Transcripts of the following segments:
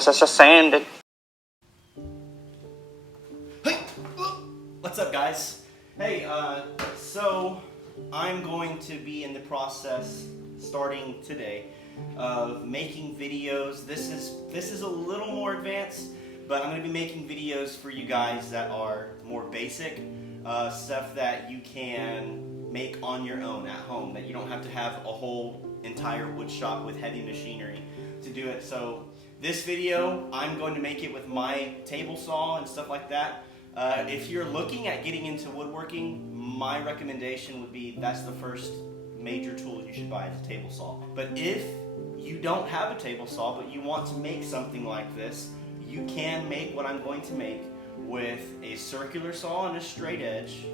Sanded. Hey, what's up, guys? Hey, so I'm going to be in the process, starting today, of making videos. This is a little more advanced, but I'm going to be making videos for you guys that are more basic, stuff that you can make on your own at home, that you don't have to have a whole entire wood shop with heavy machinery to do it. So this video, I'm going to make it with my table saw and stuff like that. If you're looking at getting into woodworking, my recommendation would be that's the first major tool you should buy is a table saw. But if you don't have a table saw but you want to make something like this, you can make what I'm going to make with a circular saw and a straight edge,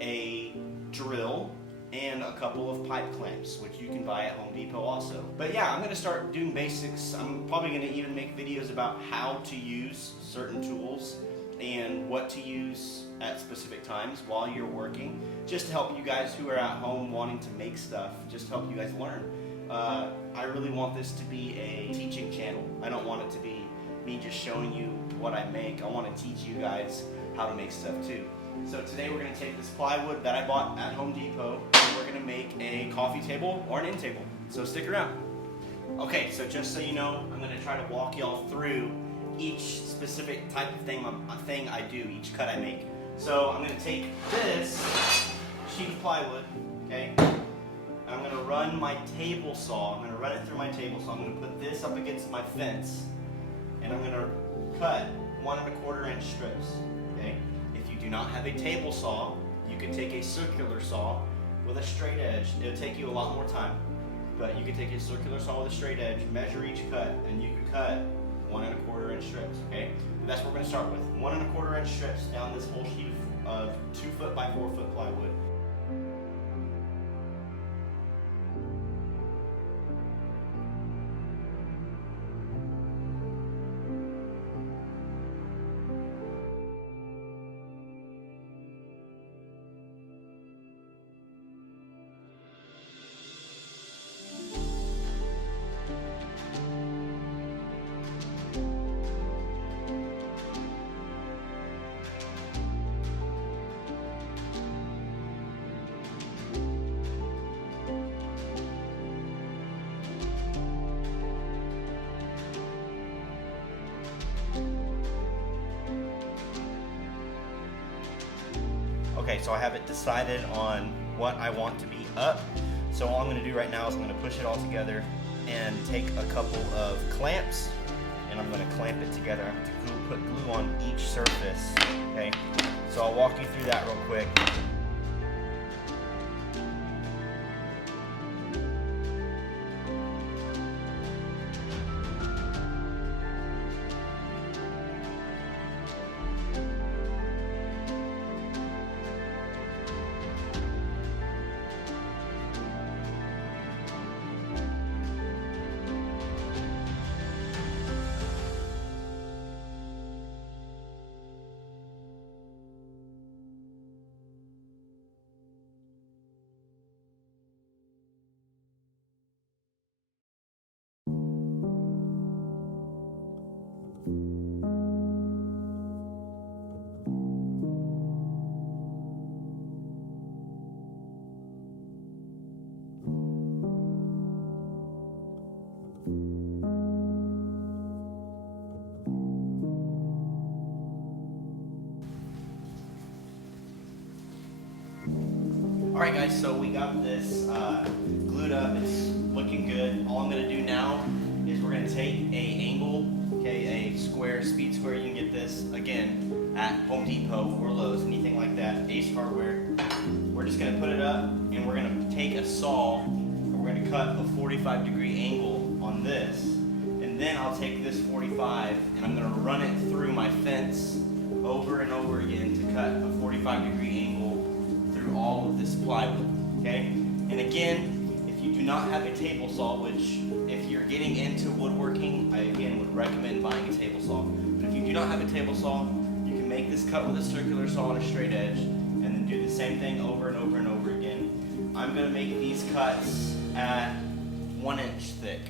a drill, and a couple of pipe clamps, which you can buy at Home Depot also. But yeah, I'm going to start doing basics. I'm probably going to even make videos about how to use certain tools and what to use at specific times while you're working, just to help you guys who are at home wanting to make stuff, just help you guys learn. I really want this to be a teaching channel. I don't want it to be me just showing you what I make. I want to teach you guys how to make stuff too. So today we're going to take this plywood that I bought at Home Depot and we're going to make a coffee table or an end table. So stick around. Okay, so just so you know, I'm going to try to walk y'all through each specific type of thing I do, each cut I make. So I'm going to take this sheet of plywood, okay? I'm going to run my table saw. I'm going to run it through my table saw. I'm going to put this up against my fence, and I'm going to cut 1 1/4 inch strips, okay? If you do not have a table saw, you could take a circular saw with a straight edge. It'll take you a lot more time, but you could take a circular saw with a straight edge, measure each cut, and you could cut 1 1/4 inch strips, okay? And that's what we're going to start with. 1 1/4 inch strips down this whole sheet of 2 foot by 4 foot plywood. Okay, so I have it decided on what I want to be up. So all I'm going to do right now is I'm going to push it all together and take a couple of clamps and I'm going to clamp it together. I'm going to put glue on each surface, okay? So I'll walk you through that real quick. Alright guys, so we got this glued up, it's looking good. All I'm going to do now is we're going to take a angle, okay, a square, speed square. You can get this, again, at Home Depot or Lowe's, anything like that, Ace Hardware. We're just going to put it up and we're going to take a saw and we're going to cut a 45-degree angle on this. And then I'll take this 45 and I'm going to run it through my fence over and over again to cut a 45-degree angle through all of this plywood, okay? And again, if you do not have a table saw, which if you're getting into woodworking, I again would recommend buying a table saw. But if you do not have a table saw, you can make this cut with a circular saw and a straight edge, and then do the same thing over and over and over again. I'm going to make these cuts at 1 inch thick.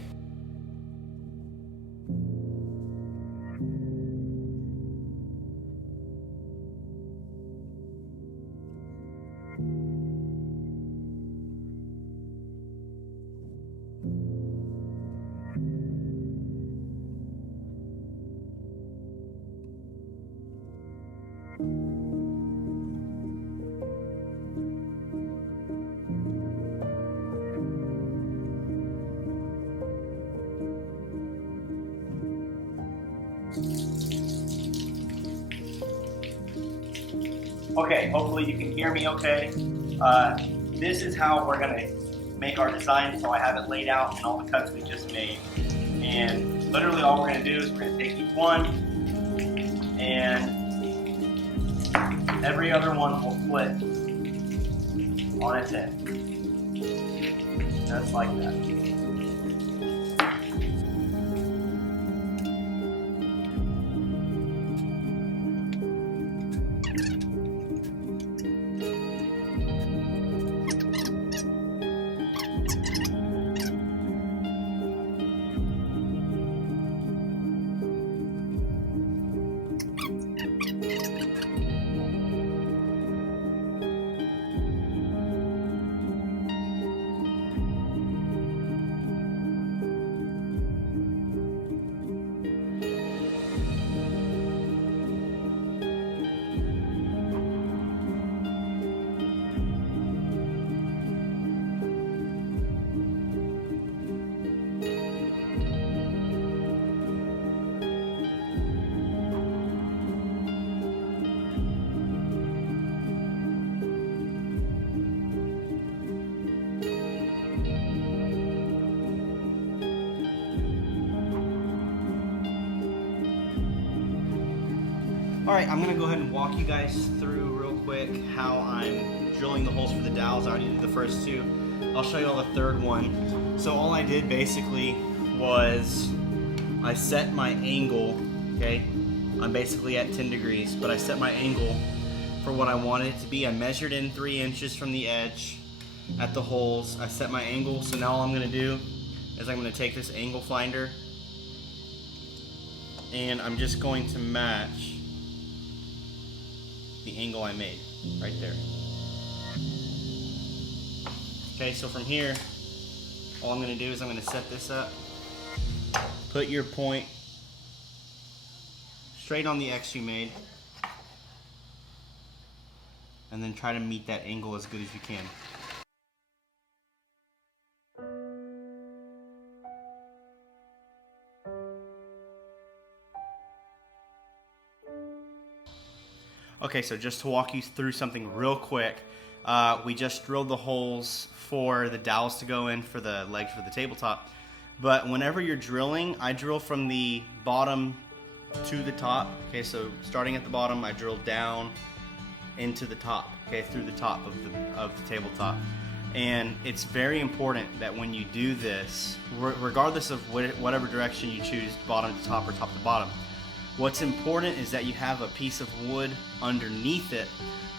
Okay, hopefully you can hear me okay. This is how we're gonna make our design, so I have it laid out and all the cuts we just made. And literally all we're gonna do is we're gonna take each one and every other one will flip on its end. Just like that. Alright, I'm going to go ahead and walk you guys through real quick how I'm drilling the holes for the dowels. I already did the first two. I'll show you all the third one. So all I did basically was I set my angle, okay? I'm basically at 10 degrees, but I set my angle for what I wanted it to be. I measured in 3 inches from the edge at the holes. I set my angle, so now all I'm going to do is I'm going to take this angle finder and I'm just going to match the angle I made right there. Okay, so from here, all I'm going to do is I'm going to set this up, put your point straight on the X you made, and then try to meet that angle as good as you can. Okay, so just to walk you through something real quick, we just drilled the holes for the dowels to go in for the legs for the tabletop. But whenever you're drilling, I drill from the bottom to the top. Okay, so starting at the bottom, I drill down into the top, okay, through the top of the tabletop. And it's very important that when you do this, regardless of whatever direction you choose, bottom to top or top to bottom, what's important is that you have a piece of wood underneath it,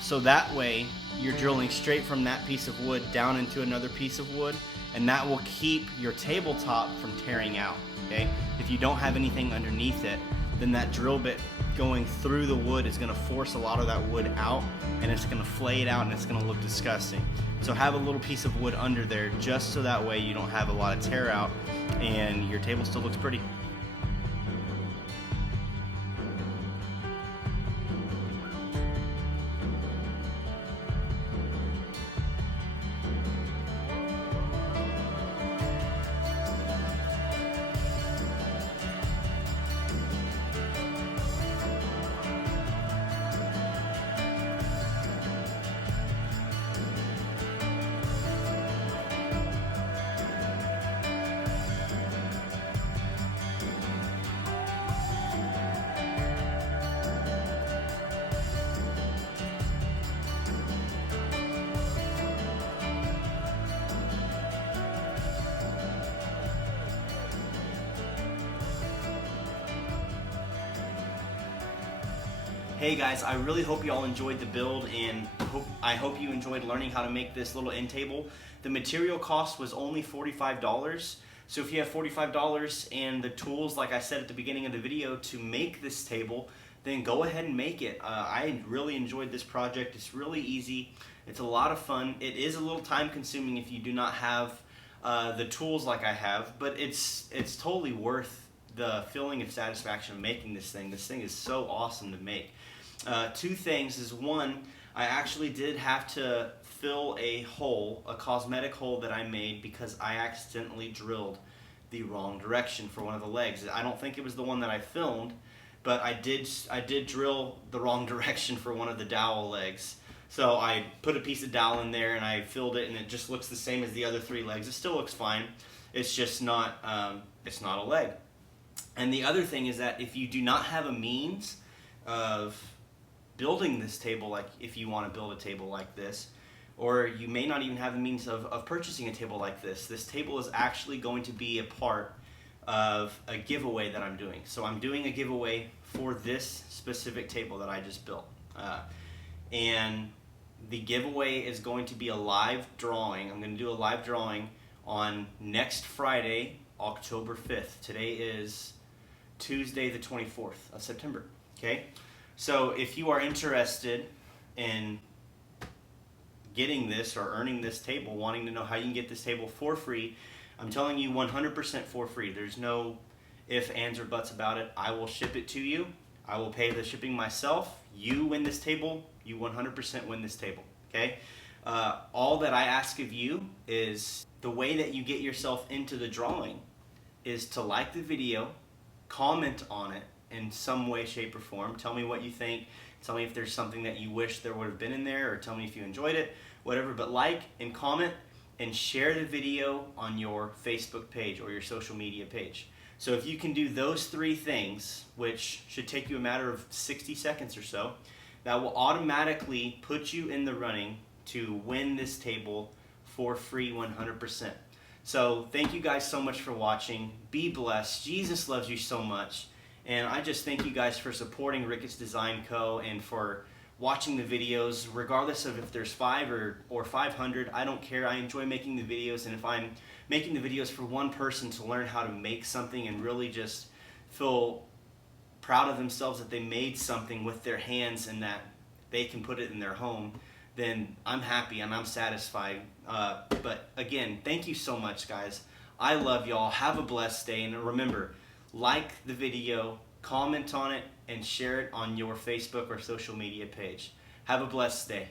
so that way you're drilling straight from that piece of wood down into another piece of wood, and that will keep your tabletop from tearing out, okay? If you don't have anything underneath it, then that drill bit going through the wood is gonna force a lot of that wood out, and it's gonna flay it out and it's gonna look disgusting. So have a little piece of wood under there just so that way you don't have a lot of tear out and your table still looks pretty. Hey guys, I really hope you all enjoyed the build, and I hope you enjoyed learning how to make this little end table. The material cost was only $45. So if you have $45 and the tools, like I said at the beginning of the video, to make this table, then go ahead and make it. I really enjoyed this project. It's really easy. It's a lot of fun. It is a little time consuming if you do not have the tools like I have, but it's totally worth the feeling of satisfaction of making this thing. This thing is so awesome to make. Two things is, one, I actually did have to fill a hole, a cosmetic hole that I made because I accidentally drilled the wrong direction for one of the legs. I don't think it was the one that I filmed, but I did drill the wrong direction for one of the dowel legs. So I put a piece of dowel in there and I filled it, and it just looks the same as the other 3 legs. It still looks fine. It's just not it's not a leg. And the other thing is that if you do not have a means of building this table, like if you want to build a table like this, or you may not even have the means of purchasing a table like this table is actually going to be a part of a giveaway that I'm doing. So I'm doing a giveaway for this specific table that I just built. And the giveaway is going to be a live drawing. I'm going to do a live drawing on next Friday, October 5th. Today is Tuesday the 24th of September. Okay? So if you are interested in getting this or earning this table, wanting to know how you can get this table for free, I'm telling you 100% for free. There's no ifs, ands, or buts about it. I will ship it to you. I will pay the shipping myself. You win this table, you 100% win this table, okay? All that I ask of you is the way that you get yourself into the drawing is to like the video, comment on it in some way, shape, or form. Tell me what you think. Tell me if there's something that you wish there would have been in there, or tell me if you enjoyed it, whatever. But like and comment and share the video on your Facebook page or your social media page. So if you can do those 3 things, which should take you a matter of 60 seconds or so, that will automatically put you in the running to win this table for free 100%. So thank you guys so much for watching. Be blessed. Jesus loves you so much. And I just thank you guys for supporting Ricketts Design Co. and for watching the videos, regardless of if there's 5 or 500. I don't care. I enjoy making the videos, and if I'm making the videos for one person to learn how to make something and really just feel proud of themselves that they made something with their hands and that they can put it in their home, then I'm happy and I'm satisfied. But again, thank you so much, guys. I love y'all. Have a blessed day, and remember, like the video, comment on it, and share it on your Facebook or social media page. Have a blessed day.